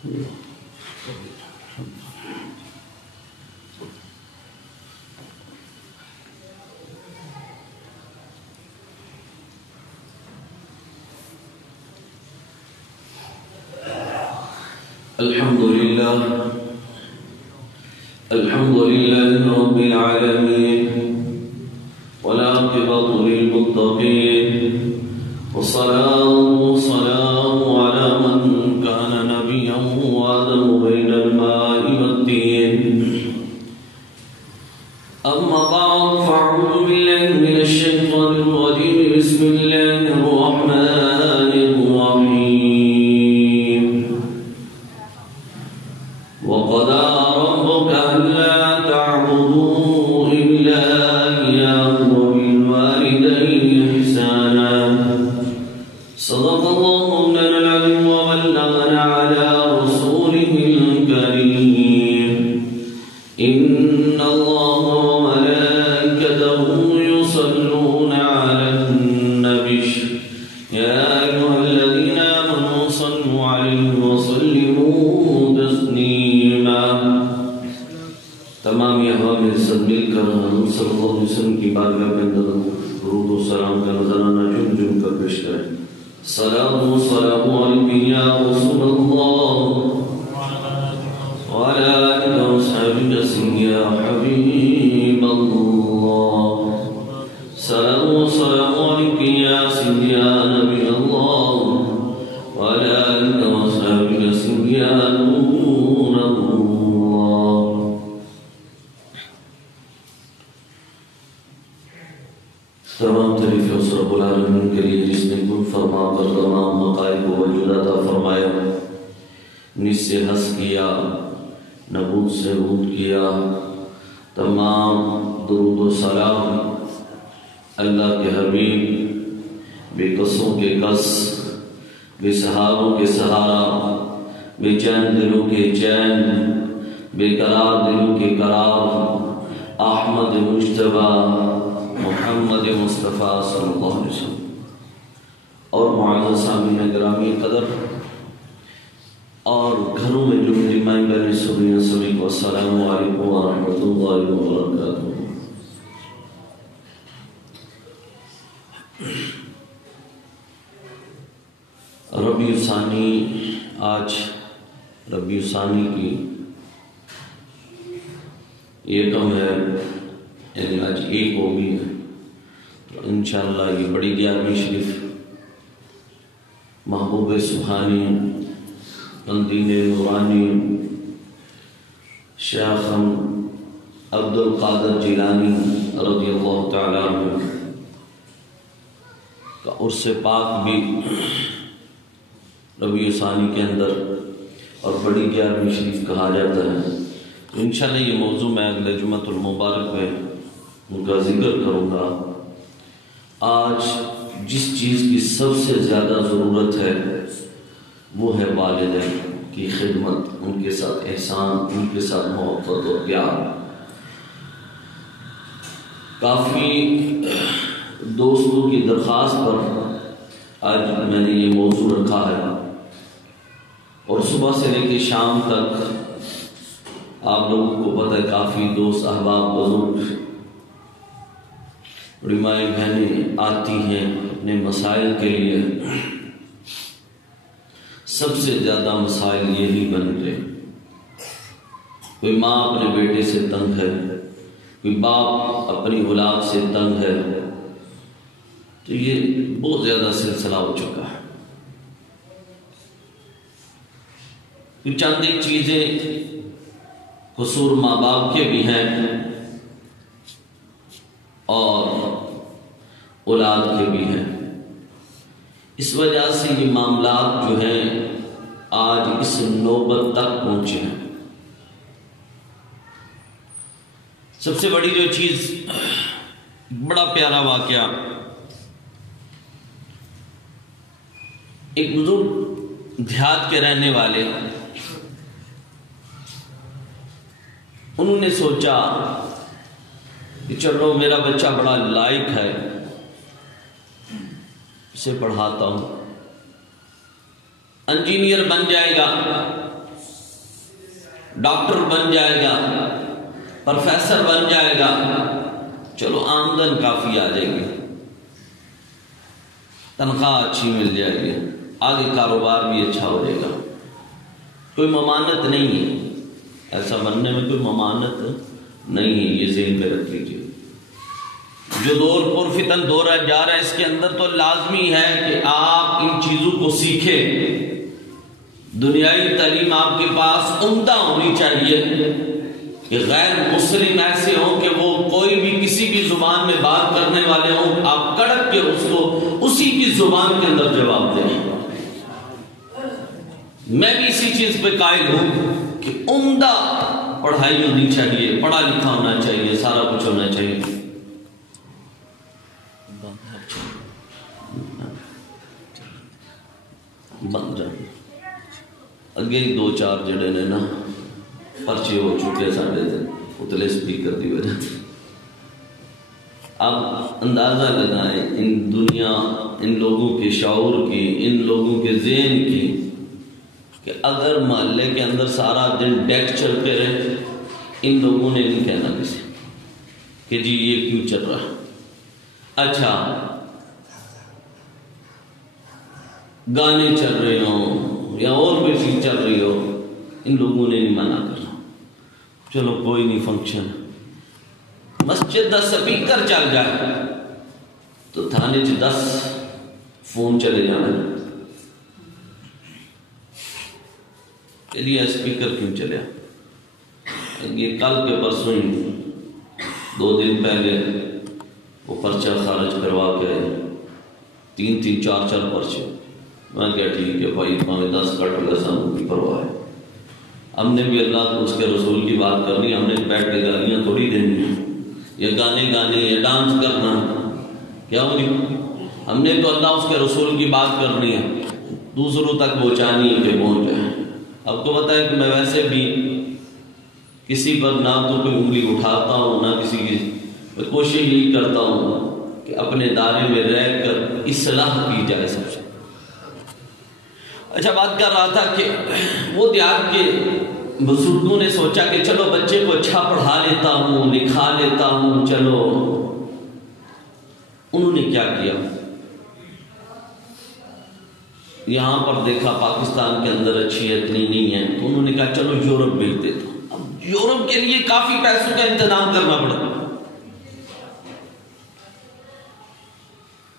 الحمد لله رب العالمين والعاقبة للمتقين والصلاة والسلام على من كان نبيا وآدم بين الماء والطين أما بعد فأعوذ بالله من الشيطان الرجيم بسم الله الرحمن الرحيم وقضى ربك ألا تعبدوا إلا إياه وبالوالدين إحسانا صدق الله مولانا العظيم وبلغنا على رسوله الكريم إن الله وملائكته يصلون على النبي يا أيها الذين آمنوا صلوا عليه وسلموا تسليما تمام یہاں میں سب مل کر ہم صلی اللہ علیہ وسلم کی بارگاہ کے اندر درود و سلام کا نذرانہ جم جم کر پیش کریں. سلام علیکم یا رسول اللہ وعلى آلك وصحبك یا حبیب اللہ. سلام علیکم یا سیدی یا نبی اللہ وعلى آلك وصحبك یا نور اللہ. تمام تعریفیں اس رب العالمین کے لیے جس نے کن فرما کر تمام حقائق کو وجود عطا فرمایا، نس سے ہس کیا، نبوت سے عود کیا. تمام درود و سلام اللہ کے حبیب بے قصوں کے قص، بے سہاروں کے سہارا، بے چین دلوں کے چین، بے قرار دلوں کے قرار، احمد مجتبی محمد مصطفیٰ صلی اللہ علیہ وسلم. اور معزز سامعین گرامی قدر اور گھروں میں جو میری مائیں بہنیں سبھی سبھی کو السلام علیکم ورحمۃ اللہ وبرکاتہ. ربیع ثانی، آج ربیع ثانی کی یکم ہے، یعنی آج ایک ہو بھی ہے. تو انشاءاللہ یہ بڑی 11ویں شریف محبوب سبحانی قندیل نورانی شیخ عبد القادر جیلانی رضی اللہ تعالیٰ عنہ کا عرس پاک بھی ربیع ثانی کے اندر اور بڑی 11ویں شریف کہا جاتا ہے. انشاءاللہ یہ موضوع میں اگلے جمعۃ المبارک میں ان کا ذکر کروں گا. آج جس چیز کی سب سے زیادہ ضرورت ہے وہ ہے والدین کی خدمت، ان کے ساتھ احسان، ان کے ساتھ محبت اور پیار. کافی دوستوں کی درخواست پر آج میں نے یہ موضوع رکھا ہے، اور صبح سے لے کے شام تک آپ لوگوں کو پتہ ہے کافی دوست احباب بزرگ بڑی مائیں بہنیں آتی ہیں اپنے مسائل کے لیے. سب سے زیادہ مسائل یہی بنتے، کوئی ماں اپنے بیٹے سے تنگ ہے، کوئی باپ اپنی اولاد سے تنگ ہے. تو یہ بہت زیادہ سلسلہ ہو چکا ہے. چند ایک چیزیں قصور ماں باپ کے بھی ہیں اور اولاد کے بھی ہیں. اس وجہ سے یہ معاملات جو ہیں آج اس نوبت تک پہنچے ہیں. سب سے بڑی جو چیز، بڑا پیارا واقعہ، ایک بزرگ دیہات کے رہنے والے، انہوں نے سوچا کہ چلو میرا بچہ بڑا لائق ہے، اسے پڑھاتا ہوں، انجینئر بن جائے گا، ڈاکٹر بن جائے گا، پروفیسر بن جائے گا، چلو آمدن کافی آ جائے گی، تنخواہ اچھی مل جائے گی، آگے کاروبار بھی اچھا ہو جائے گا، کوئی ممانت نہیں ہے، ایسا بننے میں کوئی ممانت نہیں ہے، یہ ذہن پہ رکھ لیجیے۔ جو دور پرفتن دور جا رہا ہے اس کے اندر تو لازمی ہے کہ آپ ان چیزوں کو سیکھیں۔ دنیائی تعلیم آپ کے پاس عمدہ ہونی چاہیے کہ غیر مسلم ایسے ہوں کہ وہ کوئی بھی کسی بھی زبان میں بات کرنے والے ہوں، آپ کڑک کے اس کو اسی کی زبان کے اندر جواب دیں۔ میں بھی اسی چیز پہ قائل ہوں کہ عمدہ پڑھائی ہونی چاہیے، پڑھا لکھا ہونا چاہیے، سارا کچھ ہونا چاہیے۔ بند جائے اگے ہی دو چار جڑے نے نا پرچے ہو چکے ساڑھے دن اتلے سپیکر دی وجہ۔ اب اندازہ لگائیں ان لوگوں کے شعور کی، ان لوگوں کے ذہن کی، کہ اگر محلے کے اندر سارا دن ڈیک چلتے رہے، ان لوگوں نے نہیں کہنا کسی کہ جی یہ کیوں چل رہا ہے۔ اچھا گانے چل رہے ہوں یا اور بھی چیز چل رہی ہو، ان لوگوں نے نہیں منع کرنا، چلو کوئی نہیں، فنکشن مسجد دا سپیکر چل جائے تو تھانے 10 فون چلے جانے، چلیے سپیکر کیوں چلیا؟ یہ کل کے پرسوں ہی 2 دن پہلے وہ پرچہ خارج کروا کے آئے، 3 4 پرچے۔ میں کہا ٹھیک ہے بھائی، 10 کٹ لگا، سب کی پرواہ ہے، ہم نے بھی اللہ کو اس کے رسول کی بات کرنی، ہم نے بیٹھ کے گالیاں تھوڑی دینی ہیں، یہ گانے یا ڈانس کرنا کیا ہوگی؟ ہم نے تو اللہ اس کے رسول کی بات کرنی ہے، دوسروں تک پہنچانی ہے کہ پہنچ جائے۔ اب تو پتہ ہے کہ میں ویسے بھی کسی پر نہ تو کوئی انگلی اٹھاتا ہوں، نہ کسی کی، میں کوشش یہی کرتا ہوں کہ اپنے دائرے میں رہ کر اصلاح کی جائے سب سے۔ اچھا بات کر رہا تھا کہ وہ دیہات کے بزرگوں نے سوچا کہ چلو بچے کو اچھا پڑھا لیتا ہوں، لکھا لیتا ہوں، چلو۔ انہوں نے کیا کیا؟ یہاں پر دیکھا پاکستان کے اندر اچھی اتنی نہیں ہے، تو انہوں نے کہا چلو یورپ بھیج دیتا ہوں۔ اب یورپ کے لیے کافی پیسوں کا انتظام کرنا پڑا۔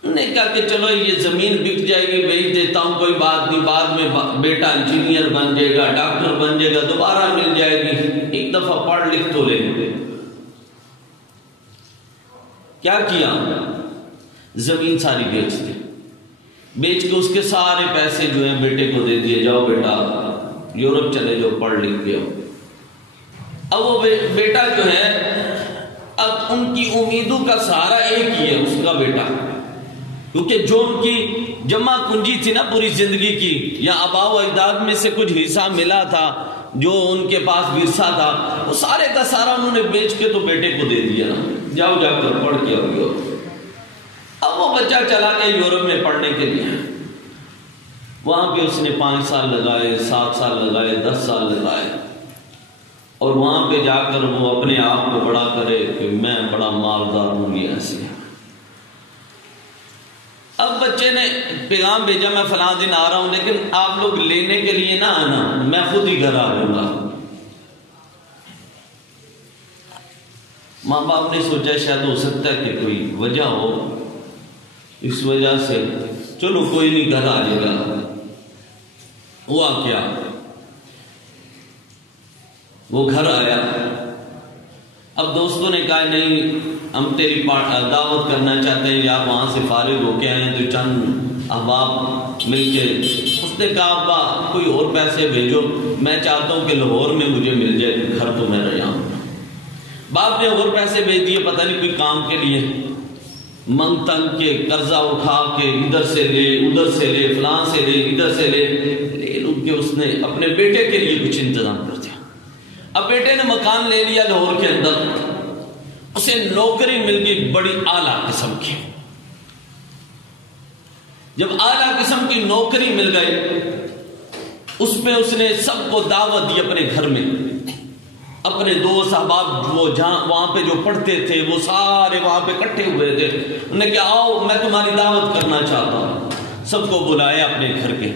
نے کہا کہ چلو یہ زمین بک جائے گی، بیچ دیتا ہوں، کوئی بات نہیں، بعد میں بیٹا انجینئر بن جائے گا، ڈاکٹر بن جائے گا، دوبارہ مل جائے گی، ایک دفعہ پڑھ لکھ تو لیں گے۔ کیا کیا؟ زمین ساری بیچ دی، بیچ کے اس کے سارے پیسے جو ہیں بیٹے کو دے دیے، جاؤ بیٹا یورپ چلے جاؤ، پڑھ لکھ کے آؤ۔ اب وہ بیٹا جو ہے، اب ان کی امیدوں کا سہارا ایک ہی ہے، اس کا بیٹا، کیونکہ جو ان کی جمع کنجی تھی نا پوری زندگی کی، یا آباء و اجداد میں سے کچھ حصہ ملا تھا، جو ان کے پاس ورثہ تھا، وہ سارے کا سارا انہوں نے بیچ کے تو بیٹے کو دے دیا نا، جاؤ جا کر پڑھ کے آؤ۔ اب وہ بچہ چلا گیا یورپ میں پڑھنے کے لیے، وہاں پہ اس نے 5 سال لگائے، 7 سال لگائے، 10 سال لگائے، اور وہاں پہ جا کر وہ اپنے آپ کو بڑا کرے کہ میں بڑا مالدار ہوں، یہ ایسے۔ اب بچے نے پیغام بھیجا میں فلاں دن آ رہا ہوں، لیکن آپ لوگ لینے کے لیے نہ آنا، میں خود ہی گھر آ جاؤں گا۔ ماں باپ نے سوچا شاید ہو سکتا ہے کہ کوئی وجہ ہو، اس وجہ سے چلو کوئی نہیں گھر آ جائے گا۔ ہوا کیا؟ وہ گھر آیا، اب دوستوں نے کہا نہیں ہم تیری دعوت کرنا چاہتے ہیں، یا آپ وہاں سے فارغ ہو کے آئے ہیں تو چند احباب مل کے۔ اس نے کہا ابا کوئی اور پیسے بھیجو، میں چاہتا ہوں کہ لاہور میں مجھے مل جائے، گھر تو میں رہا ہوں۔ باپ نے اور پیسے بھیج دیے، پتہ نہیں کوئی کام کے لیے، منگ تنگ کے قرضہ اٹھا کے ادھر سے لے ادھر سے لے، فلاں سے لے ادھر سے لے کے اس نے اپنے بیٹے کے لیے کچھ انتظام کر دیا۔ اب بیٹے نے مکان لے لیا لاہور کے اندر، اسے نوکری مل گئی بڑی اعلیٰ قسم کی۔ جب اعلیٰ قسم کی نوکری مل گئی، اس میں اس نے سب کو دعوت دی اپنے گھر میں اپنے دوست احباب وہ جہاں وہاں پہ جو پڑھتے تھے وہ سارے وہاں پہ اکٹھے ہوئے تھے. انہوں نے کہا آؤ میں تمہاری دعوت کرنا چاہتا ہوں. سب کو بلایا اپنے گھر کے.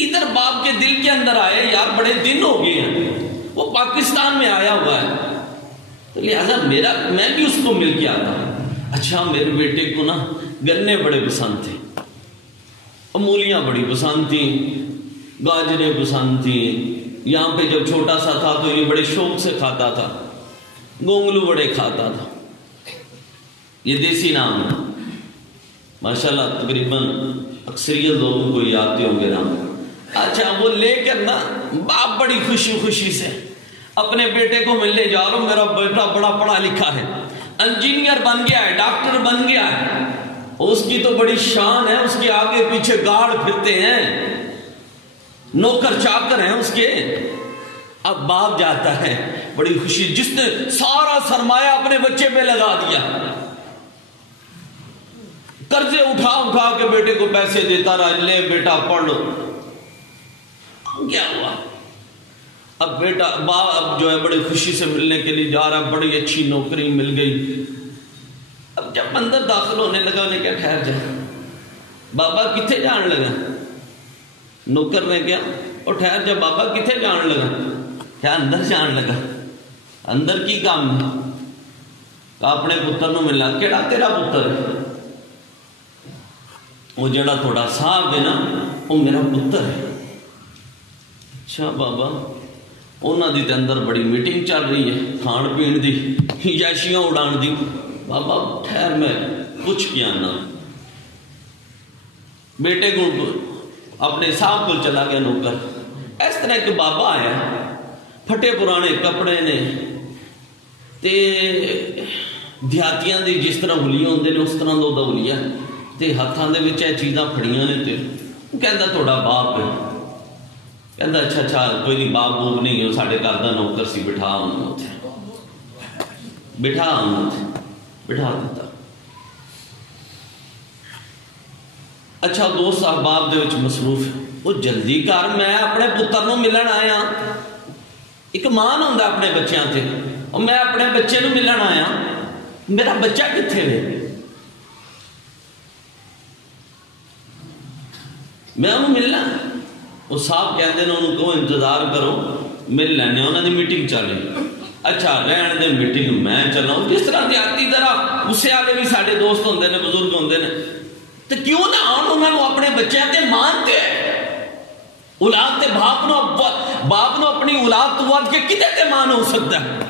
ادھر باپ کے دل کے اندر آئے یار بڑے دن ہو گئے ہیں, وہ پاکستان میں آیا ہوا ہے, تو لہٰذا میں بھی اس کو مل کے آتا. اچھا میرے بیٹے کو نا گنے بڑے پسند تھے, امولیاں بڑی پسند تھیں, گاجریں پسند تھیں. یہاں پہ جب چھوٹا سا تھا تو یہ بڑے شوق سے کھاتا تھا, گونگلو بڑے کھاتا تھا. یہ دیسی نام ہے ماشاءاللہ, تقریباً اکثریت لوگوں کو یہ آتے ہوں گے نام. اچھا وہ لے کر نا باپ بڑی خوشی سے اپنے بیٹے کو ملنے جا رہا ہوں, میرا بیٹا بڑا پڑھا لکھا ہے, انجینئر بن گیا ہے, ڈاکٹر بن گیا ہے, اس کی تو بڑی شان ہے, اس کے آگے پیچھے گارڈ پھرتے ہیں, نوکر چاکر ہیں اس کے. اب باپ جاتا ہے بڑی خوشی, جس نے سارا سرمایہ اپنے بچے پہ لگا دیا, قرضے اٹھا کے بیٹے کو پیسے دیتا رہا, لے بیٹا پڑھ لو. کیا ہوا؟ اب بیٹا باپ جو ہے بڑی خوشی سے ملنے کے لیے جا رہا, بڑی اچھی نوکری مل گئی. اب جب اندر داخل ہونے لگا انہیں کیا ٹھہر جا, بابا کتنے جان لگا؟ نوکر نے کیا اور ٹھہر جا بابا کتنے جان لگا؟ کیا اندر جان لگا؟ اندر کی کام ہے؟ کہا اپنے پتر نو ملنا. کیڑا تیرا پتر ہے؟ وہ جڑا تھوڑا صاحب ہے نا وہ میرا پتر ہے. اچھا بابا, انہوں دی تے اندر بڑی میٹنگ چل رہی ہے, کھان پین دی, یاشیاں اڑان دی. بابا ٹھہر میں کچھ کیا نا. بیٹے کو اپنے صاحب کو چلا گیا نوکر. اس طرح ایک بابا آیا, پھٹے پرانے کپڑے نے تے دیہاتیاں دی جس طرح ہولیاں ہوندے نے اس طرح دا ہولیا تے ہاتھاں دے وچ اے چیزاں پھڑیاں نے. تے وہ کہندا تھوڑا باپ ہے. کہندا اچھا کوئی نہیں, باپ بوپ نہیں ہے, ساڈے گھر دا نوکر سی, بٹھا انہوں اوتھے, بٹھا دیتا. اچھا دوست احباب دے وچ مصروف, وہ جلدی کر میں اپنے پتر نو ملن آیا. ایک مان ہوندا اپنے بچیاں تے, اور میں اپنے بچے نو ملن آیا, میرا بچہ کتھے وے؟ میں انہوں ملنا. وہ صاحب کہتے ہیں انہوں کو انتظار کرو, مل لینے, انہوں نے میٹنگ چل رہی. اچھا رہن دے میٹنگ میں چلا ہوں. جس طرح دیہاتی طرح اسے والے بھی سارے دوست ہوندے نے, بزرگ ہوندے نے, تو کیوں نہ آن انہوں نے اپنے بچے تے مانتے اولاد تے باپ نو اپنی اولاد تو ود کے کتے تے مان ہو سکتا ہے,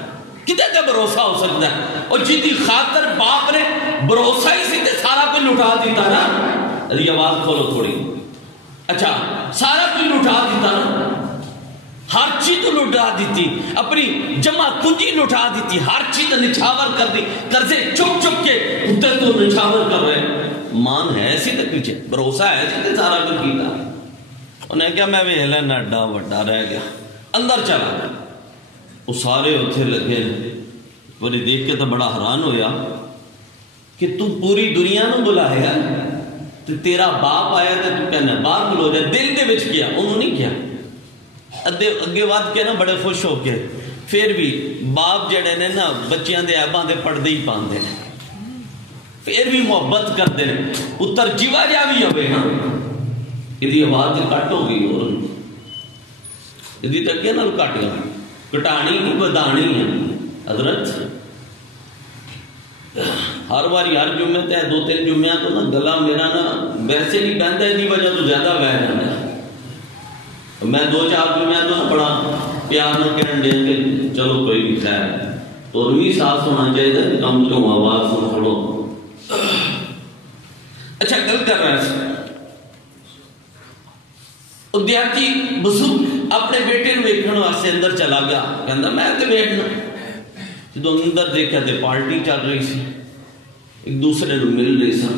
کتے تے بھروسہ ہو سکتا ہے. اور جدی خاطر باپ نے بھروسہ ہی سی تے سارا کچھ لٹا دیتا نا. ادھی آواز کھولو تھوڑی. اچھا سارا کچھ لٹا دیتا نا, ہر چیز لٹا دیتی, اپنی جمع کنجی لٹا دیتی, ہر چیز نچھاور کر دی, قرضے چک کے اتنے تو نچھاور کر رہے. مان ہے ایسی تے پیچھے بھروسہ ہے ایسی تے سارا کچھ کیتا. انہیں کیا میں بھی لینا اڈا وڈا رہ گیا. اندر چلا گیا, وہ سارے اتنے لگے. بڑی دیکھ کے تو بڑا حیران ہویا کہ تو پوری دنیا نو بلایا تو تیرا باپ آیا تو تو کہنا باہر کھلو جائے. دل دے وچ کیا, انہوں نہیں کیا, اگے واد کے نا بڑے خوش ہو کے. پھر بھی باپ جڑے نے نا بچیاں دے عیباں دے پردے ہی پاندے نے, پھر بھی محبت کرتے ہیں. پتر جیوا جا بھی ہوئے نا, یہ آواز کٹ ہو گئی, اور یہ تکے نال کٹ گیا, کٹانی نہیں بدانی ہے. حضرت ہر باری ہر جمعے تے 2-3 جمعہ تو نا گلا میرا نا ویسے نہیں بہنتا, اس وجہ تو زیادہ بہ جاتا ہے. میں 2-4 جمعہ تو نا بڑا پیار نہ کہن دے کہ چلو کوئی بھی خیر, تو روی سانس ہونا چاہیے, کم تو آواز سن پڑو. اچھا گل کر رہا ہے دیہاتی بزرگ اپنے بیٹے نو ویکھن واسطے اندر چلا گیا. کہندا میں تے ویکھنا. جدو اندر دیکھا تے پارٹی چل رہی سی, ایک دوسرے نو مل رہی سن.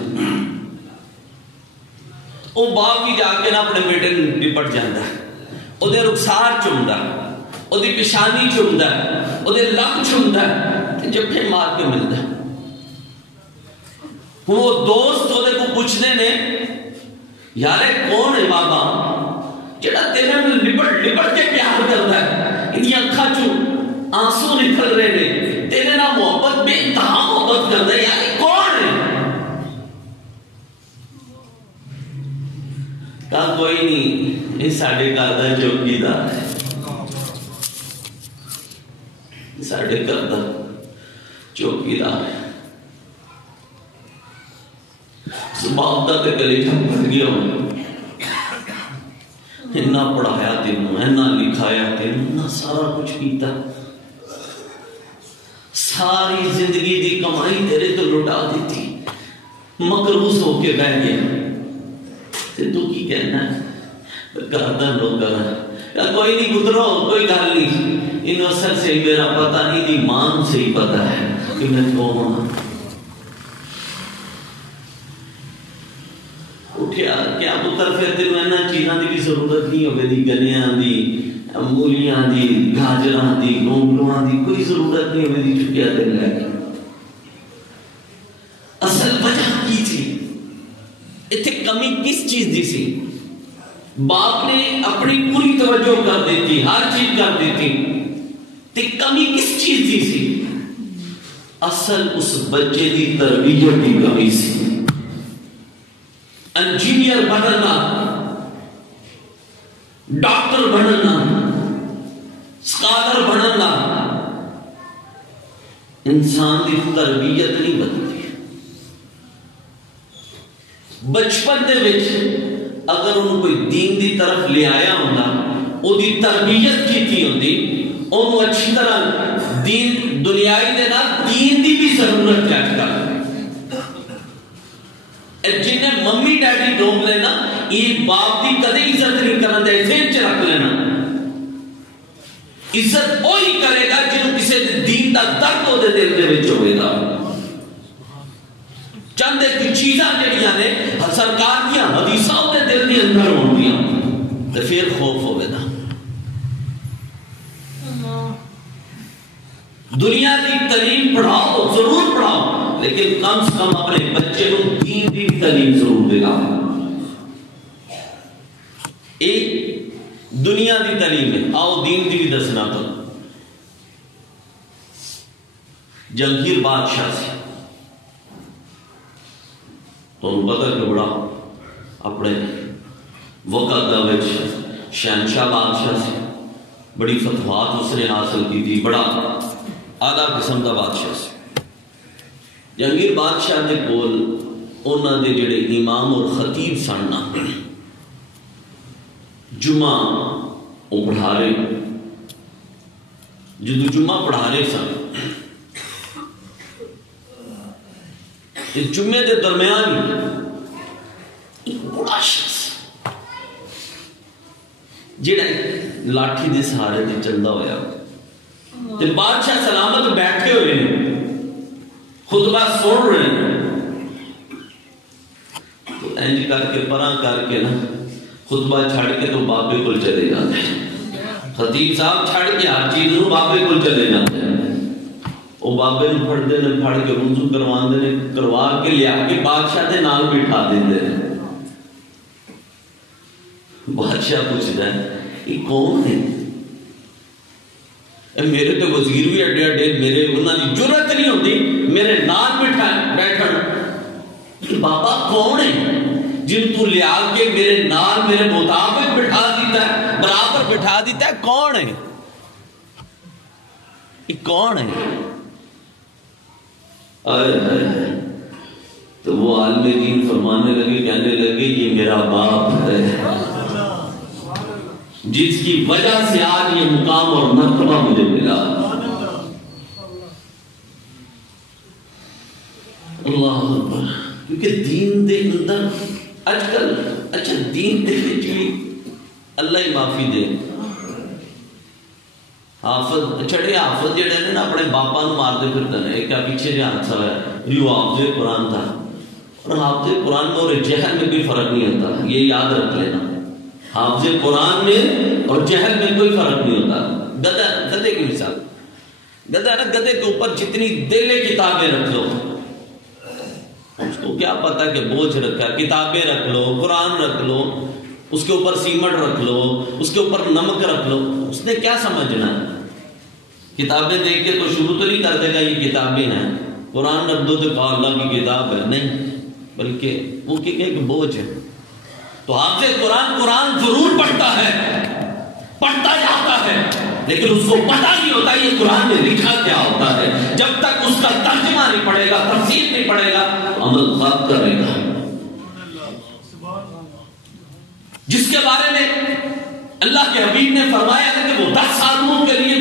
وہ باپ بھی جا کے نا اپنے بیٹے نو لپٹ جاندا, او دے رخسار چومدا, او دی پیشانی چومدا, او دے لب چومدا تے جبھے مار کے ملدا. وہ دوست او دے کو پوچھنے نے یار کون ہے بابا جڑا تیرے نال لپٹ کے پیار کردا ہے, ادی اکھاں چوں آنسو نکل رہے نے، تیرے نہ محبت بے انتہا محبت کرتا ہے، یعنی کون ہے؟ کہا کوئی نہیں، یہ ساڑھے گھر دا چوکیدار ہے، ساڑھے گھر دا چوکیدار ہے۔ باپ دا تے کلیجہ پھٹ گیا ہوں، اتنا پڑھایا تینوں، اتنا لکھایا تینوں، اتنا سارا کچھ کیتا، ساری زندگی دی کمائی تیرے تو لٹا دیتی، مقروض ہو کے بہ گیا، تے تو کی کہنا ہے؟ کہتا لوگ کہا کوئی نہیں گزرو، کوئی گل نہیں، ان اصل سے میرا پتہ نہیں، دی مان سے ہی پتہ ہے کہ میں کون ہوں۔ اٹھیا کیا پتر پھر تینوں اینا چیزاں دی بھی ضرورت نہیں ہوگی، دی گلیاں دی، مولیاں دی، گاجراں دی، گونگلواں دی، کوئی ضرورت نہیں ہوگی، دی چکیا دل لے گی۔ اصل وجہ کی تھی؟ اتنے کمی کس چیز دی سی؟ باپ نے اپنی پوری توجہ کر دیتی، ہر چیز کر دیتی، تے کمی کس چیز دی سی؟ اصل اس بچے دی تربیت کی کمی سی۔ انجینئر بننا، ڈاکٹر بننا، سکالر بننا، انسان کی تربیت نہیں بدلتی۔ بچپن دے وچ اگر انہوں کوئی دین دی طرف لے آیا ہونا، او دی تربیت کیتی ہوندی، انہوں اچھی طرح دین دنیائی دے نا دین دی بھی ضرورت رکھتا۔ جنہیں ممی ڈیڈی ڈوب لینا، یہ باپ دی کدے عزت نہیں کرنا دے، ذہن چ رکھ لینا۔ عزت وہی کرے گا جنہوں کسی دین دا درد ہو دے دل دے وچ ہوئے گا۔ چند ایک چیزاں جڑیاں نے سرکار دیا حدیثاں دے دل دی اندر ہون گیا، تے پھر خوف ہوئے گا۔ دنیا کی تعلیم پڑھاؤ، ضرور پڑھاؤ، لیکن کم سے کم اپنے بچے کو دین کی تعلیم ضرور دے گا۔ ایک دنیا کی تعلیم ہے، آؤ دین کی بھی دسنا۔ تو جہانگیر بادشاہ سے تو پتہ کہ بڑا اپنے وقت دا وچ شہنشاہ بادشاہ سے بڑی فتوحات اس نے حاصل کی تھی، بڑا آدھا قسم دا بادشاہ سے۔ جہانگیر بادشاہ دے کول انہاں دے جڑے امام اور خطیب سن نا، جمعہ وہ پڑھا رہے، جدو جمعہ پڑھا رہے سن، اس جمعے دے درمیان ایک بڑا شخص جڑا لاٹھی دے سہارے دے چلدا ہویا، تے بادشاہ سلامت بیٹھے ہوئے ہیں، خطبہ سن رہے ہیں، تو اینج کر کے پران کر کے نا خطبہ چھڑ کے تو بابے کو چلے جاتے ہیں۔ خطیب صاحب چھڑ کے ہر چیز نو بابے کو چلے جاتے ہیں۔ وہ بابے نو پڑھتے نے، پڑھ کے وضو کرواندے نے، کروا کے لیا کے بادشاہ دے نال بٹھا دیندے ہیں۔ بادشاہ پوچھتا ہے یہ کون ہے؟ میرے تو وزیر بھی اڈے اڈے، میرے انہاں دی جرت نہیں ہوتی میرے نال بیٹھن۔ بابا کون ہے جن تو لیا کے میرے نال میرے مطابق بٹھا دیتا ہے، برابر بٹھا دیتا ہے؟ کون ہے یہ؟ کون ہے؟ تو وہ عالم دین فرمانے لگے، کہنے لگے یہ میرا باپ ہے، جس کی وجہ سے آج یہ مقام اور مرتبہ مجھے ملا۔ اللہ اکبر۔ کیونکہ دین دے اندر آج کل اچھا دین دے بھی اللہ ہی معافی دے، حافظ چھڑے حافظ جڑے نے نا اپنے باپا نو مار دے پھرتے ہیں۔ ایک پیچھے جو حادثہ ہے ریو حافظ قرآن تھا، اور حافظ قرآن میں اور جہل میں کوئی فرق نہیں ہوتا، یہ یاد رکھ لینا۔ حافظ قرآن میں اور جہل میں کوئی فرق نہیں ہوتا۔ گدھے کی مثال، گدھا نا، گدھے کے اوپر جتنی دلے کتابیں رکھ لو، اس کو کیا پتا کہ بوجھ رکھا، کتابیں رکھ لو، قرآن رکھ لو، اس کے اوپر سیمنٹ رکھ لو، اس کے اوپر نمک رکھ لو، اس نے کیا سمجھنا ہے؟ کتابیں دیکھ کے تو شروع تو نہیں کر دے گا یہ کتابیں ہیں، قرآن رکھ دو تو کہا اللہ کی کتاب ہے، نہیں، بلکہ وہ ایک بوجھ ہے۔ تو حافظ قرآن ضرور پڑھتا ہے، پڑھتا جاتا ہے، لیکن اس کو پتہ نہیں ہوتا یہ قرآن میں لکھا کیا ہوتا ہے۔ جب تک اس کا ترجمہ نہیں پڑھے گا، تفسیر نہیں پڑھے گا، عمل خواب کرے گا۔ جس کے بارے میں اللہ کے حبیب نے فرمایا ہے کہ وہ 10 آدموں کے لیے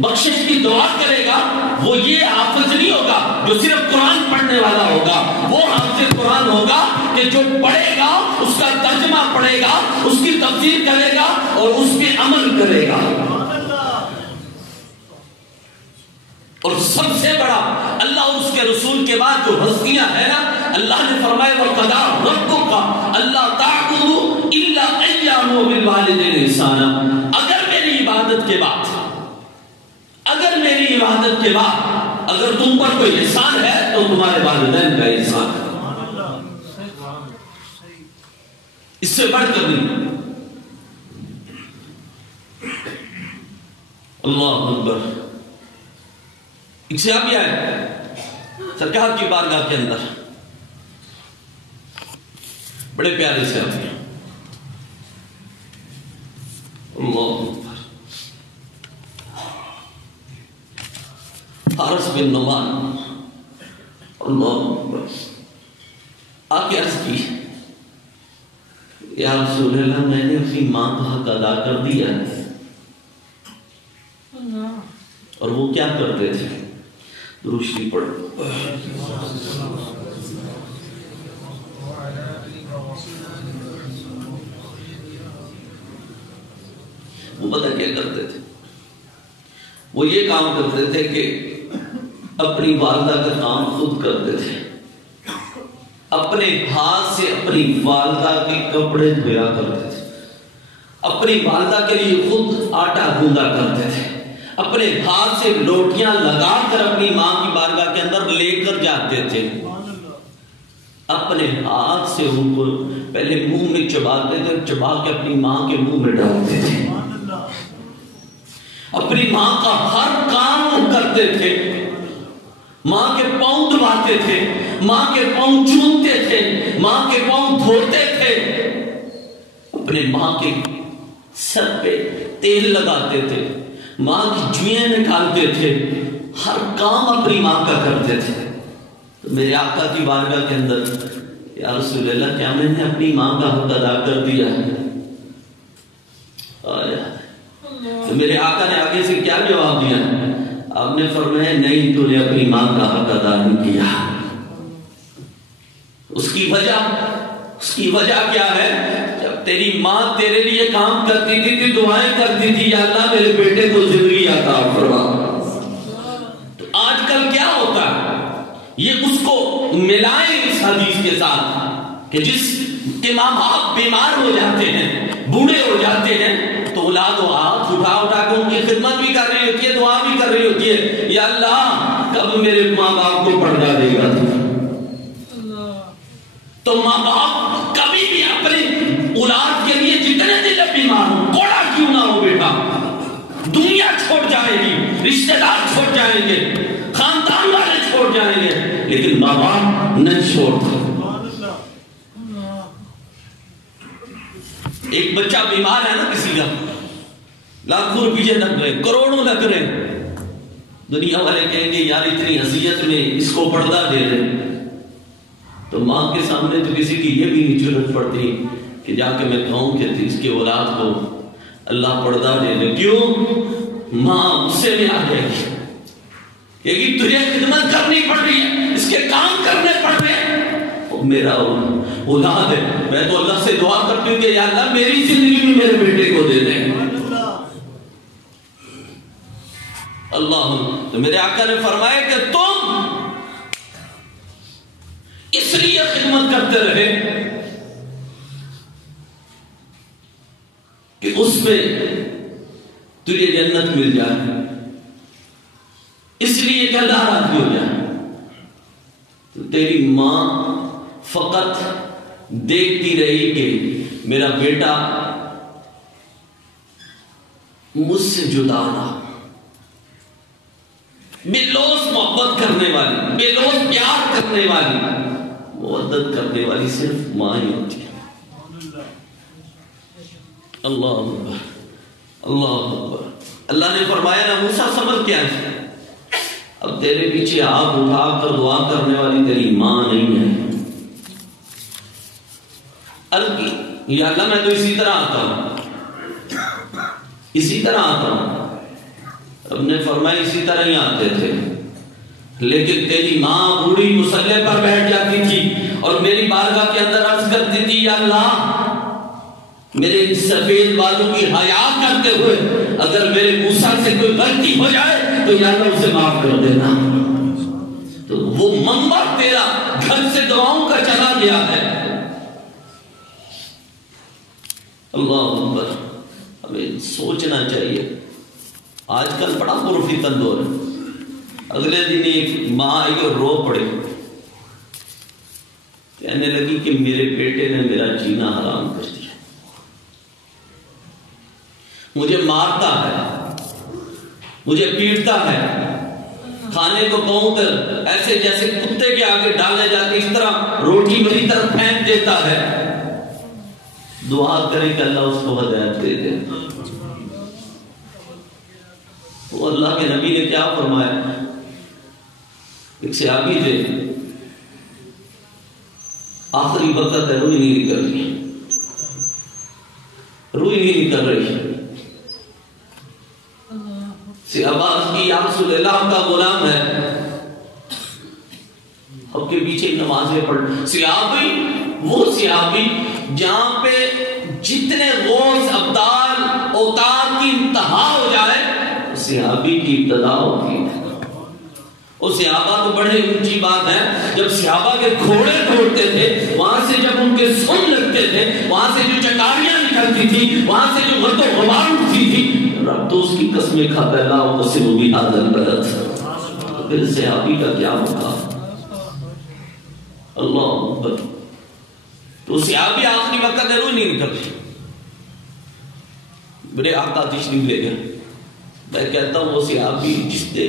بخشش کی دعا کرے گا، وہ یہ حافظ نہیں ہوگا جو صرف قرآن پڑھنے والا ہوگا، وہ حافظ قرآن ہوگا کہ جو پڑھے گا، اس کا ترجمہ پڑھے گا، اس کی تفسیر کرے گا اور اس پہ عمل کرے گا۔ اور سب سے بڑا اللہ اور اس کے رسول کے بعد جو ہستیاں ہیں نا، اللہ نے فرمایا وَقَضَىٰ رَبُّكَ أَلَّا تَعْبُدُوا إِلَّا إِيَّاهُ وَبِالْوَالِدَيْنِ إِحْسَانًا۔ اگر میری عبادت کے بعد اگر تم پر کوئی احسان ہے تو تمہارے والدین کا احسان ہے، اس سے بڑھ کر نہیں۔ اللہ اکبر۔ ایک صحابی آئے سرکار کی بارگاہ کے اندر، بڑے پیارے صحابی، اللہ اکبر، حارث بن نعمان، اللہ اکبر، آ کے عرض کی یا رسول اللہ میں نے اپنی ماں کا حق ادا کر دیا ہے۔ اور وہ کیا کرتے تھے؟ روشنی پڑھ وہ پتہ کیا کرتے تھے؟ وہ یہ کام کرتے تھے کہ اپنی والدہ کا کام خود کرتے تھے، اپنے ہاتھ سے اپنی والدہ کے کپڑے دھویا کرتے تھے، اپنی والدہ کے لیے خود آٹا گوندا کرتے تھے، اپنے ہاتھ سے روٹیاں لگا کر اپنی ماں کی بارگاہ کے اندر لے کر جاتے تھے، اپنے ہاتھ سے ان کو پہلے منہ میں چباتے تھے، چبا کے اپنی ماں کے منہ میں ڈالتے تھے، اپنی ماں کا ہر کام کرتے تھے، ماں کے پاؤں دباتے تھے، ماں کے پاؤں چومتے تھے، ماں کے پاؤں دھوتے تھے، اپنے ماں کے سر پہ تیل لگاتے تھے، ماں کی جوئیں نکالتے تھے، ہر کام اپنی ماں کا کرتے تھے۔ تو میرے آقا کی بارگاہ کے اندر یا رسول اللہ کیا میں نے اپنی ماں کا حق ادا کر دیا ہے؟ تو میرے آقا نے آگے سے کیا جواب دیا؟ آپ نے فرمایا نہیں، تو نے اپنی ماں کا حق ادا نہیں کیا۔ اس کی وجہ کیا ہے؟ جب تیری ماں تیرے لیے کام کرتی تھی، دعائیں کرتی تھی، یا اللہ میرے بیٹے کو زندگی عطا فرما۔ تو آج کل کیا ہوتا ہے؟ یہ اس کو ملائیں اس حدیث کے ساتھ کہ جس کے ماں باپ بیمار ہو جاتے ہیں، بوڑھے ہو جاتے ہیں، تو اولاد و ہاتھ اٹھا کے ان کی خدمت بھی کر رہی ہوتی ہے، دعا بھی کر رہی ہوتی ہے، یا اللہ کب میرے ماں باپ کو پردہ دے گا؟ تو ماں باپ کبھی بھی اپنی اولاد کے لیے جتنے دن بیمار ہو، کوڑا کیوں نہ ہو بیٹا، دنیا چھوڑ جائے گی، رشتہ دار چھوڑ جائیں گے، خاندان والے چھوڑ جائیں گے، لیکن ماں باپ نہیں چھوڑتے۔ ایک بچہ بیمار ہے نا کسی کا، لاکھوں روپیے لگ رہے، کروڑوں لگ رہے، دنیا والے کہیں گے یار اتنی اذیت میں اس کو پردہ دے رہے، تو ماں کے سامنے تو کسی کی یہ بھی نہیں ضرورت پڑتی کہ جا کے میں کہوں کہ اس کے اولاد کو اللہ پردہ دے دے۔ کیوں؟ ماں غصے میں آ جائے گی کہ تجھے خدمت کرنی پڑ رہی ہے، اس کے کام کرنے پڑ رہے ہیں، وہ میرا اولاد ہے، میں تو اللہ سے دعا کرتی ہوں کہ یا اللہ میری زندگی میں میرے بیٹے کو دے دیں۔ اللہ، تو میرے آقا نے فرمایا کہ تم اس لیے خدمت کرتے رہے کہ اس میں تجھے جنت مل جائے، اس لیے کہ اللہ راضی ہو جائے۔ تو تیری ماں فقط دیکھتی رہی کہ میرا بیٹا مجھ سے جدا نہ، بے لوث محبت کرنے والی، بے لوث پیار کرنے والی، مودت کرنے والی صرف ماں ہی ہوتی ہے۔ اللہ اکبر، اللہ اکبر۔ اللہ نے فرمایا نا موسیٰ صبر کیا ہے، اب تیرے پیچھے ہاتھ اٹھا کر دعا کرنے والی تیری ماں نہیں ہے۔ عرض کی یا اللہ میں تو اسی طرح آتا ہوں، اسی طرح آتا ہوں۔ اب نے فرمایا اسی طرح ہی آتے تھے، لیکن تیری ماں بوڑھی مصلی پر بیٹھ جاتی تھی اور میری بارگاہ کے اندر عرض کرتی تھی یا اللہ میرے سفید بالوں کی حیا کرتے ہوئے اگر میرے موسیٰ سے کوئی غلطی ہو جائے تو یا اللہ اسے معاف کر دینا۔ تو وہ منبر تیرا گھر سے دعاؤں کا چلا گیا ہے۔ اللہ اکبر۔ ہمیں سوچنا چاہیے، آج کل بڑا پرفتن دور ہے۔ اگلے دن ایک ماں آئی اور رو پڑی، کہنے لگی کہ میرے بیٹے نے میرا جینا حرام کر دیا، مجھے مارتا ہے، مجھے پیٹتا ہے، کھانے کو کہوں تو ایسے جیسے کتے کے آگے ڈالے جاتے اس طرح روٹی میری طرف پھینک دیتا ہے۔ دعا کریں کہ اللہ اس کو ہدایت دے دے۔ وہ اللہ کے نبی نے کیا فرمایا، ایک صحابی تھے، آخری وقت ہے، روئی نہیں نکل رہی، روئی نہیں نکل رہی۔ صحابہ کی یا رسول اللہ کا غلام ہے، اب کے پیچھے نمازیں پڑھ۔ صحابی وہ صحابی جہاں پہ جتنے غوث ابدال اوتار کی انتہا ہو جائے صحابی کی ابتدا ہوتی ہے۔ اور صحابہ تو بڑے اونچی بات ہے، جب صحابہ کے گھوڑے دوڑتے تھے وہاں سے جب ان کے سن لگتے تھے، وہاں سے جو چٹاریاں نکلتی تھی، وہاں سے جو غد و غبار اٹھتی تھی، رب تو اس کی قسمیں کھاتا ہے، لا اقسم بہذا البلد۔ پھر صحابی کا کیا ہوگا؟ اللہ اکبر۔ تو صحابی آخری وقت میں روئی نہیں نکلتی، میرے آقا تشریف لے گئے۔ میں کہتا ہوں وہ صحابی جس نے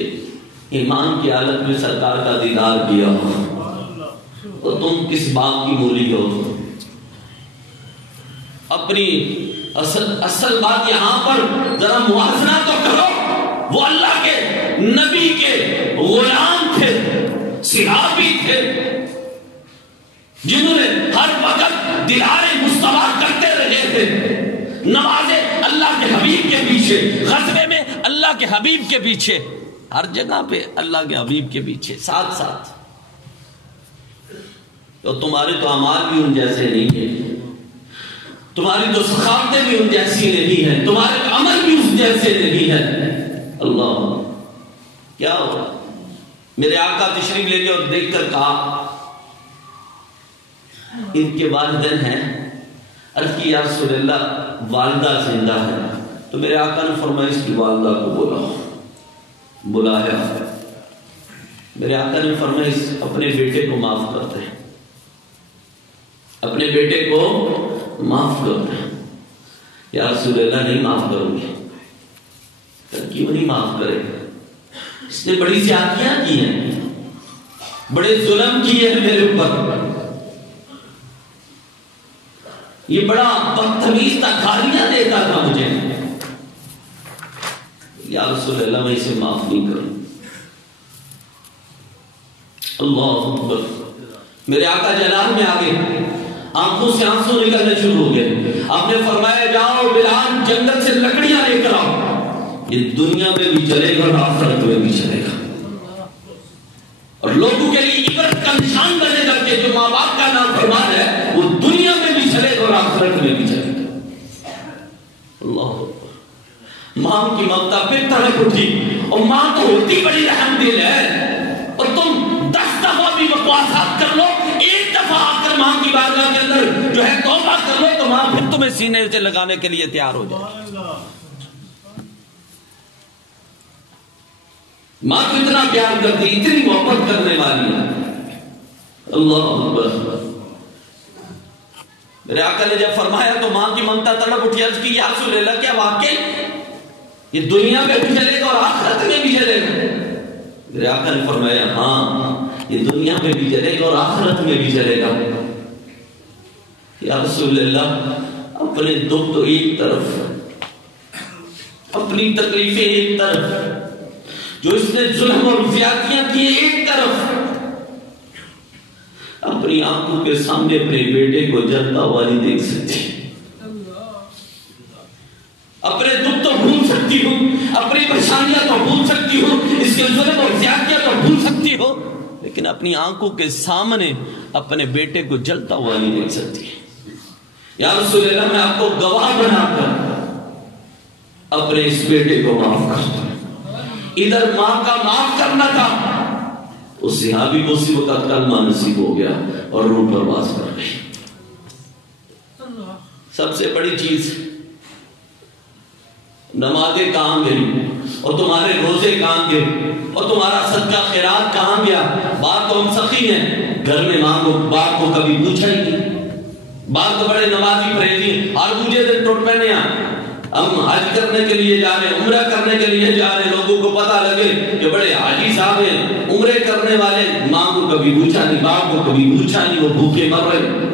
ایمان کی حالت میں سرکار کا دیدار کیا ہو، تو تم کس بات کی مولی ہو؟ اپنی اصل بات یہاں پر ذرا موازنہ تو کرو۔ وہ اللہ کے نبی کے غلام تھے، صحابی تھے، جنہوں نے ہر وقت دیدار مصطفیٰ کرتے رہے تھے، نمازیں اللہ کے حبیب کے پیچھے، غزوے میں اللہ کے حبیب کے پیچھے، ہر جگہ پہ اللہ کے حبیب کے پیچھے ساتھ ساتھ۔ تو تمہارے تو اعمال بھی ان جیسے نہیں ہیں، تمہاری تو سخاوتیں بھی ان جیسی نہیں ہیں، تمہارے تو عمل بھی اس جیسے نہیں ہیں۔ اللہ کیا ہوا؟ میرے آقا تشریف لے کے اور دیکھ کر کہا ان کے والدین ہیں؟ عرض کی یا رسول اللہ والدہ زندہ ہے۔ تو میرے آقا نے فرمایا اس کی والدہ کو بلایا۔ میرے آقا نے فرمایا اپنے بیٹے کو معاف کرتے ہیں، اپنے بیٹے کو معاف کرتے ہیں۔ یا رسول اللہ نہیں معاف کروں گی۔ کیوں نہیں معاف کرے؟ اس نے بڑی زیادتیاں کی ہیں، بڑے ظلم کیے ہیں میرے اوپر، یہ بڑا بدتمیز تھا، گالیاں دیتا تھا مجھے۔ یا رسول اللہ میں اسے معاف نہیں کروں۔ اللہ اکبر۔ میرے آقا جلال میں آگے آنکھوں سے آنسو نکلنے شروع ہو گئے۔ آپ نے فرمایا جاؤ بلال جنگل سے لکڑیاں لے کر آؤ، یہ دنیا میں بھی چلے گا اور آخرت میں بھی چلے گا، اور لوگوں کے لیے عبرت کا نشان بنے گا کہ جو ماں باپ کا نافرمان ہے وہ دنیا میں بھی چلے گا اور آخرت میں بھی چلے گا۔ اللہ اکبر۔ ماں کی ممتا پھر تڑپ اٹھی، اور ماں تو ہوتی بڑی رحم دل ہے، اور تم 10 دفعہ بھی بکواسات کر لو، ایک دفعہ آ کر ماں کی بارگاہ کے اندر جو ہے توبہ کر لو تو ماں پھر تمہیں سینے سے لگانے کے لیے تیار ہو جائے۔ ماں کو اتنا پیار کرتی، اتنی محبت کرنے والی ہے۔ اللہ اکبر۔ میرے آقا نے جب فرمایا تو ماں کی ممتا تڑپ اٹھی، عرض کی یا رسول اللہ کیا واقعی یہ دنیا میں بھی چلے گا اور آخرت میں بھی چلے گا؟ میرے آقا نے فرمایا ہاں یہ دنیا میں بھی چلے گا اور آخرت میں بھی چلے گا۔ یا رسول اللہ اپنے دکھ تو ایک طرف، اپنی تکلیفیں ایک طرف، جو اس نے ظلم اور زیادتیاں کی ایک طرف، اپنی آنکھوں کے سامنے اپنے بیٹے کو جلتا ہوا نہیں دیکھ سکتی۔ اپنے دکھ تو بھول سکتی ہوں، اپنی پریشانیاں تو بھول سکتی ہوں، اس کے ظلم اور زیادتیاں تو بھول سکتی ہو، لیکن اپنی آنکھوں کے سامنے اپنے بیٹے کو جلتا ہوا نہیں دیکھ سکتی۔ یا رسول اللہ میں آپ کو گواہ بنا کر اپنے اس بیٹے کو معاف کرتا ہوں۔ ادھر ماں کا معاف کرنا تھا، اس صحابی کو اسی وقت کلمہ نصیب ہو گیا اور روح پرواز کر گئی۔ سب سے بڑی چیز نمازیں کہاں گئی اور تمہارے روزے کہاں گئے اور تمہارا صدقہ خیرات کہاں گیا؟ بات تو ہم سخی ہیں، گھر میں ماں کو باپ کو کبھی پوچھا ہی نہیں۔ بات تو بڑے نمازی پرہیزی ہیں، اور مجھے دن ٹوٹ پہنے ہم حج کرنے کے لیے جا رہے ہیں، عمرہ کرنے کے لیے جا رہے ہیں، لوگوں کو پتہ لگے کہ بڑے حاجی صاحب ہیں، عمرے کرنے والے، ماں کو کبھی پوچھا نہیں، باپ کو کبھی پوچھا نہیں، وہ بھوکے مر رہے۔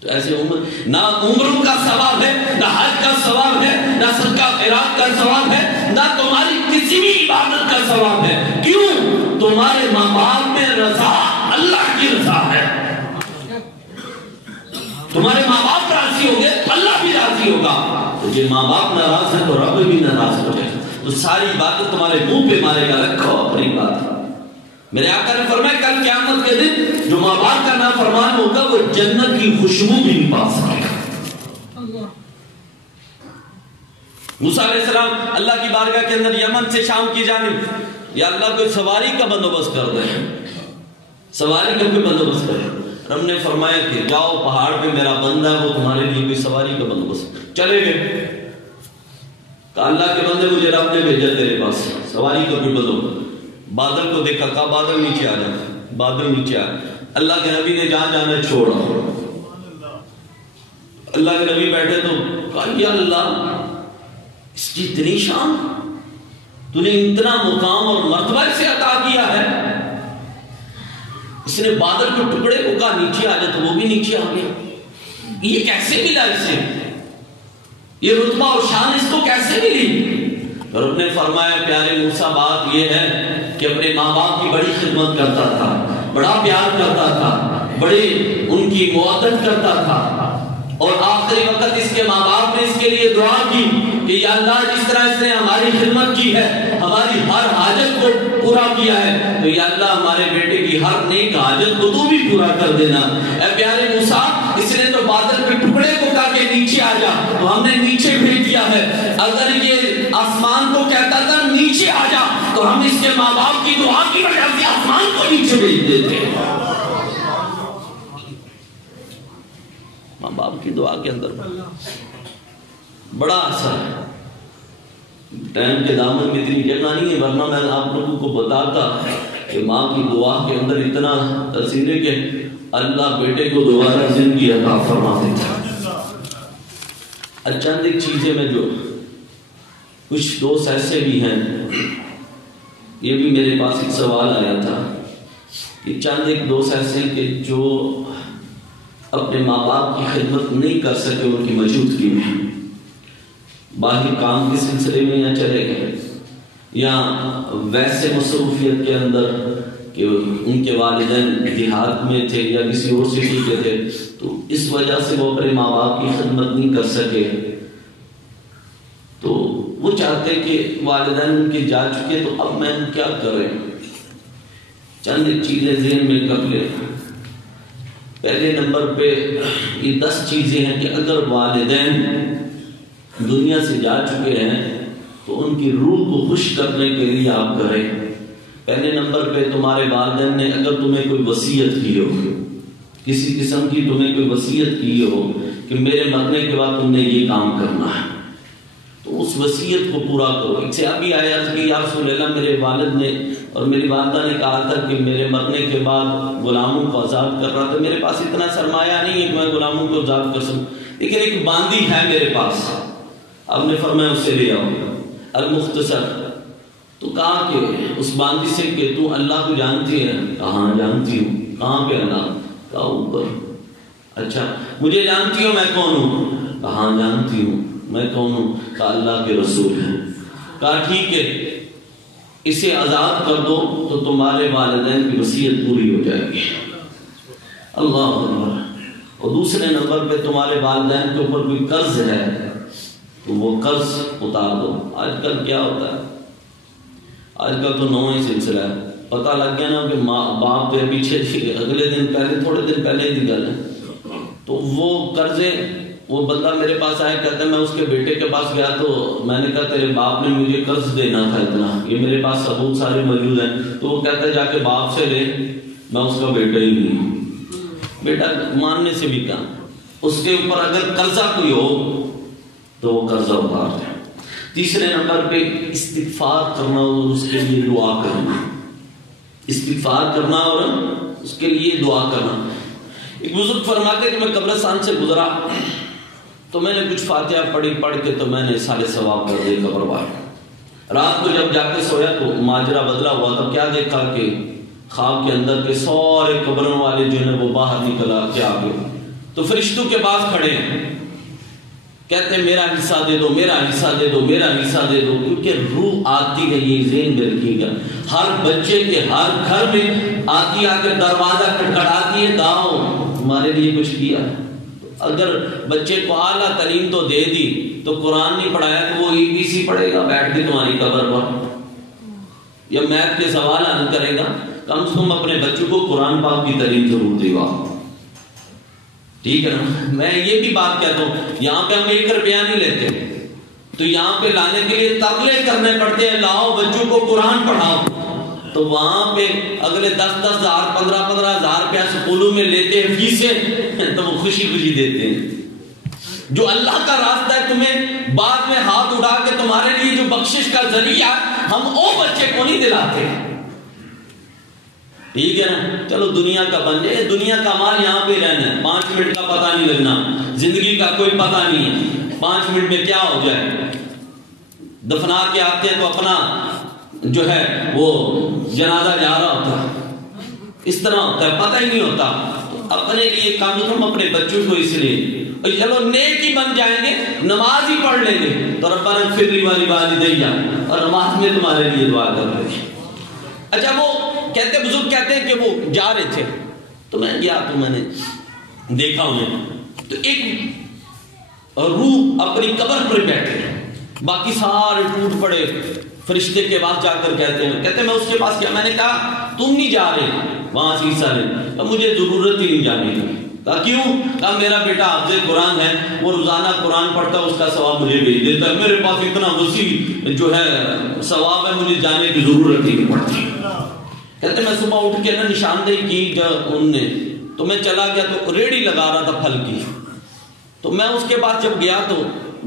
تو ایسے نہ عمروں کا ثواب ہے، نہ حج کا ثواب ہے، نہ صدقہ خیرات کا ثواب ہے، نہ تمہاری کسی بھی عبادت کا ثواب ہے۔ کیوں؟ تمہارے ماں باپ میں رضا اللہ کی رضا ہے۔ تمہارے ماں باپ راضی ہو گئے، اللہ بھی راضی ہوگا۔ تو یہ ماں باپ ناراض ہے تو رب بھی ناراض ہو جائے، تو ساری باتیں تمہارے منہ پہ مارے گا۔ رکھو اپنی بات۔ میرے آقا نے فرمایا کل قیامت کے دن جو ماں باپ کا نافرمان ہوگا وہ جنت کی خوشبو بھی نہیں پا سکے گا۔ موسیٰ علیہ السلام اللہ کی بارگاہ کے اندر یمن سے شام کی جانب، یا اللہ کوئی سواری کا بندوبست کر دے، سواری کا کوئی بندوبست کرے۔ رب نے فرمایا کہ جاؤ پہاڑ پہ میرا بندہ ہے، وہ تمہارے لیے کوئی سواری کا بندوبست۔ چلے گئے، کہا اللہ کے بندے مجھے رب نے بھیجا تیرے پاس، سواری کا کوئی بندوبست۔ بادل کو دیکھا، کہا بادل نیچے آ جا، بادل نیچے آ۔ اللہ کے نبی نے جہاں جانا چھوڑا۔ اللہ کے نبی بیٹھے تو کہا یا اللہ اس کی اتنی شان، تو نے اتنا مقام اور مرتبہ سے عطا کیا ہے۔ اس نے بادل کے ٹکڑے کو کہا نیچے آ جا، تو وہ بھی نیچے آ گیا۔ یہ کیسے ملا اسے؟ یہ رتبہ اور شان اس کو کیسے ملی؟ رب نے فرمایا پیارے موسیٰ بات یہ ہے کہ اپنے ماں باپ کی بڑی خدمت کرتا تھا، بڑا پیار کرتا تھا، بڑی ان کی معدت کرتا تھا، اور آخری وقت اس کے ماں باپ نے اس کے لیے دعا کی کہ یا اللہ جس طرح اس نے ہماری خدمت کی ہے، ہماری ہر حاجت کو پورا کیا ہے، تو یا اللہ ہمارے بیٹے کی ہر نیک حاجت کو تو بھی پورا کر دینا۔ اے پیارے موسیٰ اس نے تو بادل کے ٹکڑے کو کہا کہ نیچے آ جا، تو ہم نے نیچے بھیج دیا ہے۔ اگر یہ آسمان کو کہتا تھا نیچے آ جا، تو ہم اس کے ماں باپ کی دعا کی وجہ سے آسمان کو نیچے بھیج دیتے۔ ماں باپ کی دعا کے اندر بڑا اثر ہے۔ ٹائم کے دامن میں اتنی جگہ نہیں ہے، ورنہ میں آپ لوگوں کو بتاتا کہ ماں کی دعا کے اندر اتنا تاثیر ہے کہ اللہ بیٹے کو دوبارہ زندگی عطا فرما دیتا۔ چند ایک چیزیں میں جو کچھ دوست ایسے بھی ہیں، یہ بھی میرے پاس ایک سوال آیا تھا کہ چند ایک دوست ایسے ہیں کہ جو اپنے ماں باپ کی خدمت نہیں کر سکے ان کی موجودگی میں، باہر کام کے سلسلے میں یا چلے گئے یا ویسے مصروفیت کے اندر کہ ان کے والدین دیہات میں تھے یا کسی اور سٹی کے تھے، تو اس وجہ سے وہ اپنے ماں باپ کی خدمت نہیں کر سکے، تو وہ چاہتے کہ والدین ان کے جا چکے تو اب میں کیا کریں۔ چند چیزیں ذہن میں کر لیں۔ پہلے نمبر پہ یہ 10 چیزیں ہیں کہ اگر والدین دنیا سے جا چکے ہیں تو ان کی روح کو خوش کرنے کے لیے آپ کریں۔ پہلے نمبر پہ تمہارے والدین نے اگر تمہیں کوئی وصیت کی ہو، کسی قسم کی تمہیں کوئی وصیت کی ہو کہ میرے مرنے کے بعد تم نے یہ کام کرنا ہے، تو اس وصیت کو پورا کرو۔ ایک صحابی آیا کہ یا رسول اللہ میرے والد نے اور میری والدہ نے کہا تھا کہ میرے مرنے کے بعد غلاموں کو آزاد کر رہا تھا، میرے پاس اتنا سرمایہ نہیں ہے کہ میں غلاموں کو آزاد کر سکوں، لیکن ایک باندی ہے میرے پاس۔ آپ نے فرمایا اسے لے آؤ۔ المختصر تو کہا کہ اس باندی سے کہ تو اللہ کو جانتی ہے؟ کہاں جانتی ہوں۔ کہاں پہ اللہ؟ کہا اوپر۔ اچھا مجھے جانتی ہو میں کون ہوں؟ کہاں جانتی ہوں میں کون ہوں؟ کہا اللہ کے رسول ہیں۔ کہا ٹھیک ہے اسے آزاد کر دو تو تمہارے والدین کی وصیت پوری ہو جائے گی۔ اللہ اکبر۔ اور دوسرے نمبر پہ تمہارے والدین کے اوپر کوئی قرض ہے تو وہ قرض اتار دو۔ آج کل کیا ہوتا ہے؟ آج کل تو نو ہی سلسلہ ہے، پتہ لگ گیا نا کہ ماں باپ کے پیچھے اگلے دن پہلے تھوڑے دن پہلے کی گل ہے، تو وہ قرضے وہ بندہ میرے پاس آیا کہتا ہے میں اس کے بیٹے کے پاس گیا تو میں نے کہا تیرے باپ نے مجھے قرض دینا تھا اتنا، یہ میرے پاس ثبوت سارے موجود ہیں۔ تو وہ کہتا ہے جا کے باپ سے لے، میں اس کا بیٹا ہی نہیں ہوں۔ بیٹا ماننے سے بھی کام، اس کے اوپر اگر قرضہ کوئی ہو تو وہ قرضہ اتار دے۔ تیسرے نمبر پہ استغفار کرنا اور اس کے لیے دعا کرنا۔ استغفار کرنا اور اس کے لیے دعا کرنا۔ ایک بزرگ فرماتے کہ میں قبرستان سے گزرا تو میں نے کچھ فاتحہ پڑھ کے تو میں نے سارے ثواب کر دیے قبر والے۔ رات کو جب جا کے سویا تو ماجرا بدلا ہوا تھا، کیا دیکھا کہ خواب کے اندر کے سارے قبروں والے جو ہیں وہ باہر نکل کے آ گئے، تو فرشتوں کے پاس کھڑے ہیں، کہتے ہیں میرا حصہ دے دو، میرا حصہ دے دو، میرا حصہ دے دو، کیونکہ روح آتی ہے، یہ ذہن میں رکھیے گا، ہر بچے کے ہر گھر میں آتی آ کے دروازہ کھٹکھٹاتی ہے، داؤ تمہارے لیے کچھ کیا ہے۔ اگر بچے کو اعلیٰ تعلیم تو دے دی تو قرآن نہیں پڑھایا تو وہ ABC پڑھے گا بیٹھ کے تمہاری قبر پر، یا میتھ کے سوال حل کرے گا، کم سے کم اپنے بچوں کو قرآن پاک کی تعلیم ضرور دے گا۔ ٹھیک ہے نا؟ میں یہ بھی بات کہتا ہوں، یہاں پہ ہم 1 روپیہ نہیں لیتے، تو یہاں پہ لانے کے لیے ترلے کرنے پڑتے ہیں، لاؤ بچوں کو قرآن پڑھاؤ، تو وہاں پہ اگلے 10-10 ہزار 15-15 ہزار روپیہ سکولوں میں لیتے ہیں فیسیں، تو وہ خوشی خوشی دیتے ہیں۔ جو اللہ کا راستہ ہے تمہیں بعد میں ہاتھ اٹھا کے تمہارے لیے جو بخشش کا ذریعہ ہم وہ بچے کو نہیں دلاتے۔ ٹھیک ہے نا؟ چلو دنیا کا بن جائے، دنیا کا مال یہاں پہ رہنا ہے، 5 منٹ کا پتہ نہیں لگنا، زندگی کا کوئی پتہ نہیں ہے، 5 منٹ میں کیا ہو جائے۔ دفنا کے آتے ہیں تو اپنا جو ہے وہ جنازہ جا رہا ہوتا ہے، اس طرح ہوتا ہے، پتہ ہی نہیں ہوتا۔ تو اپنے لیے کم سے کم اپنے بچوں کو اس لیے چلو نیک ہی بن جائیں گے، نماز ہی پڑھ لیں گے تو ربنا اغفر لی ولی اور نماز میں تمہارے لیے دعا کر رہے ہیں۔ اچھا وہ کہتے بزرگ کہتے ہیں کہ وہ جا رہے تھے تو میں گیا تو میں نے دیکھا انہیں، تو ایک روح اپنی قبر پر بیٹھے، باقی سارے ٹوٹ پڑے۔ فرشتے کے پاس جا کر کہتے ہیں میں اس کے پاس کیا، میں نے کہا تم نہیں جا رہے وہاں سے حصہ لے، مجھے ضرورت ہی نہیں جانے کی۔ کہا کیوں؟ کہا میرا بیٹا حافظ قرآن ہے، وہ روزانہ قرآن پڑھتا ہے، اس کا ثواب مجھے بھیج دیتا ہے، میرے پاس اتنا وسیع جو ہے ثواب ہے، مجھے جانے کی ضرورت ہی نہیں پڑتی۔ کہتے میں صبح اٹھ کے نا نشاندہی کی جب ان نے، تو میں چلا گیا تو ریڑھی لگا رہا تھا پھل کی، تو میں اس کے پاس جب گیا تو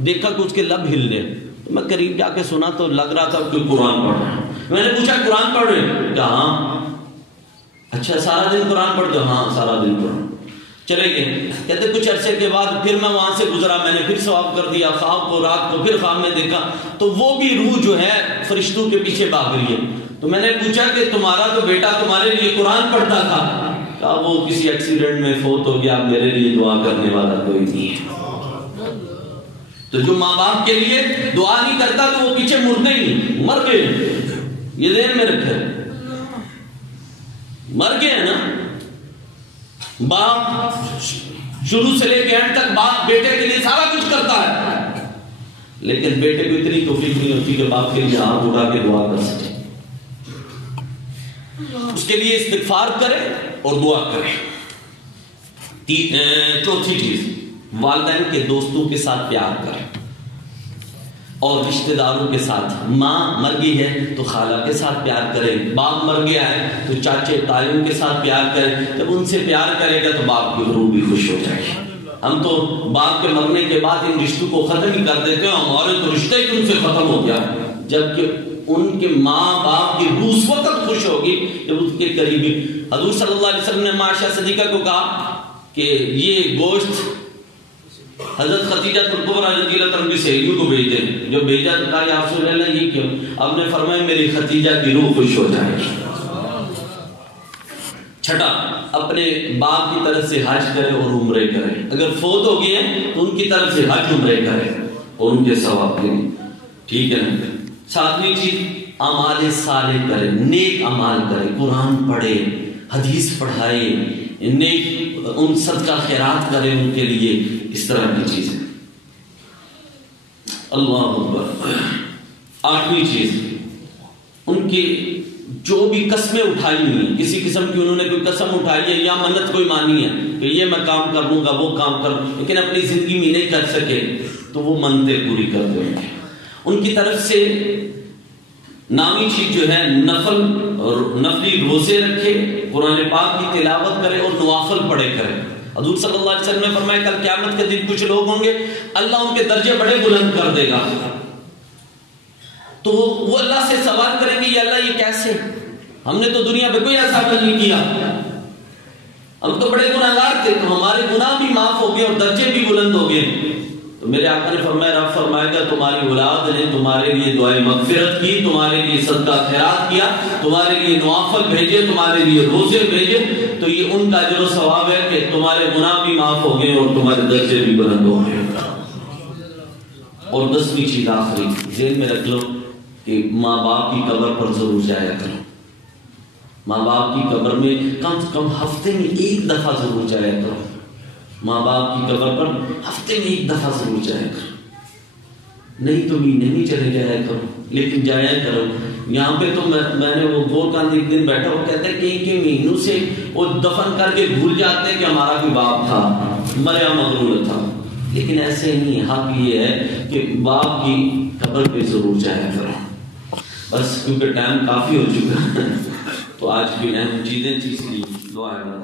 دیکھا کہ اس کے لب ہل گئے، تو میں قریب جا کے سنا تو لگ رہا تھا کہ قرآن پڑھ رہا ہے۔ میں نے پوچھا قرآن پڑھ رہے؟ کہا ہاں۔ اچھا سارا دن قرآن پڑھتے ہو؟ ہاں سارا دن پڑھ۔ چلے گئے، کہتے کچھ عرصے کے بعد پھر میں وہاں سے گزرا، میں نے پھر ثواب کر دیا، خواب کو رات کو پھر خواب میں دیکھا تو وہ بھی روح جو ہے فرشتوں کے پیچھے بھاگ رہی ہے۔ تو میں نے پوچھا کہ تمہارا تو بیٹا تمہارے لیے قرآن پڑھتا تھا، کہا وہ کسی ایکسیڈنٹ میں فوت ہو گیا، میرے لیے دعا کرنے والا کوئی نہیں ہے۔ تو جو ماں باپ کے لیے دعا نہیں کرتا تو وہ پیچھے مڑتے ہی نہیں، مر گئے، یہ ذہن میں رکھے، مر گئے نا۔ باپ شروع سے لے کے اینڈ تک باپ بیٹے کے لیے سارا کچھ کرتا ہے، لیکن بیٹے کو اتنی توفیق نہیں ہوتی کہ باپ کے لیے ہاتھ اٹھا کے دعا کر سکے۔ اس کے لیے استغفار کرے اور دعا کرے۔ چوتھی چیز، والدین کے دوستوں کے ساتھ پیار کرے اور رشتہ داروں کے ساتھ، ماں مر گئی ہے تو خالہ کے ساتھ پیار کرے، باپ مر گیا ہے تو چاچے تائیوں کے ساتھ پیار کرے، جب ان سے پیار کرے گا تو باپ کی روح بھی خوش ہو جائے گی۔ ہم تو باپ کے مرنے کے بعد ان رشتوں کو ختم ہی کر دیتے ہیں، ہمارے تو رشتہ ہی تم سے ختم ہو گیا، جبکہ ان کے ماں باپ کی روح اس وقت خوش ہوگی جب اس کے قریبی۔ حضور صلی اللہ علیہ وسلم نے عائشہ صدیقہ کو کہا کہ یہ گوشت حضرت خدیجہ کبریٰ رضی اللہ عنہا کی سہیلیوں کو بھیج دیں، جو بھیجا تو کہا یا رسول اللہ یہ کیوں؟ آپ نے فرمایا میری خدیجہ کی روح خوش ہو جائے گی۔ چھٹا، اپنے باپ کی طرف سے حج کرے اور عمرے کرے، اگر فوت ہو گئے ہیں تو ان کی طرف سے حج عمرے کرے اور ان کے ثواب لیں، ٹھیک ہے نا۔ ساتویں چیز اعمال صالح کرے، نیک اعمال کرے، قرآن پڑھے، حدیث پڑھائے، نیک ان صدقہ خیرات کرے ان کے لیے، اس طرح کی چیزیں۔ اللہ اکبر۔ آٹھویں چیز، ان کی جو بھی قسمیں اٹھائی ہوئی ہیں، کسی قسم کی انہوں نے کوئی قسم اٹھائی ہے یا منت کوئی مانی ہے کہ یہ میں کام کر لوں گا، وہ کام کر، لیکن اپنی زندگی میں نہیں کر سکے تو وہ منتیں پوری کر دیں گے۔ ان کی طرف سے نامی چیز جو ہے نفلی روزے رکھے، قرآن پاک کی تلاوت کرے اور نوافل پڑھے کرے۔ حضور صلی اللہ علیہ وسلم نے فرمایا کل قیامت کے دن کچھ لوگ ہوں گے اللہ ان کے درجے بڑے بلند کر دے گا، تو وہ اللہ سے سوال کریں گے یا اللہ یہ کیسے؟ ہم نے تو دنیا میں کوئی ایسا عمل نہیں کیا، ہم تو بڑے گناہگار تھے، تو ہمارے گناہ بھی معاف ہو گئے اور درجے بھی بلند ہو گئے۔ تو میرے آقا نے فرمایا رب فرمائے گا تمہاری اولاد نے تمہارے لیے دعائیں مغفرت کی، تمہارے لیے صدقہ خیرات کیا، تمہارے لیے نوافل بھیجے، تمہارے لیے روزے بھیجے، تو یہ ان کا اجر و ثواب ہے کہ تمہارے گناہ بھی معاف ہو گئے اور تمہارے درجے بھی بلند ہو گئے۔ اور 10ویں چیز آخری ذہن میں رکھ لو کہ ماں باپ کی قبر پر ضرور جایا کرو۔ ماں باپ کی قبر میں کم سے کم ہفتے میں ایک دفعہ ضرور جایا کرو۔ ماں باپ کی قبر پر ہفتے میں ایک دفعہ ضرور جایا کرو، نہیں تو مہینے میں چلے جایا کرو، لیکن جایا کرو۔ یہاں پہ تو میں نے وہ گور کاند ایک دن بیٹھا، وہ کہتا ہے کئی مہینوں سے وہ دفن کر کے بھول جاتے ہیں کہ ہمارا کوئی باپ تھا، مریا مغرور تھا، لیکن ایسے نہیں۔ حق یہ ہے کہ باپ کی قبر پہ ضرور جایا کرو۔ بس کیونکہ ٹائم کافی ہو چکا ہے تو آج کی اہم چیزیں تھی، اس لیے دعا ہے۔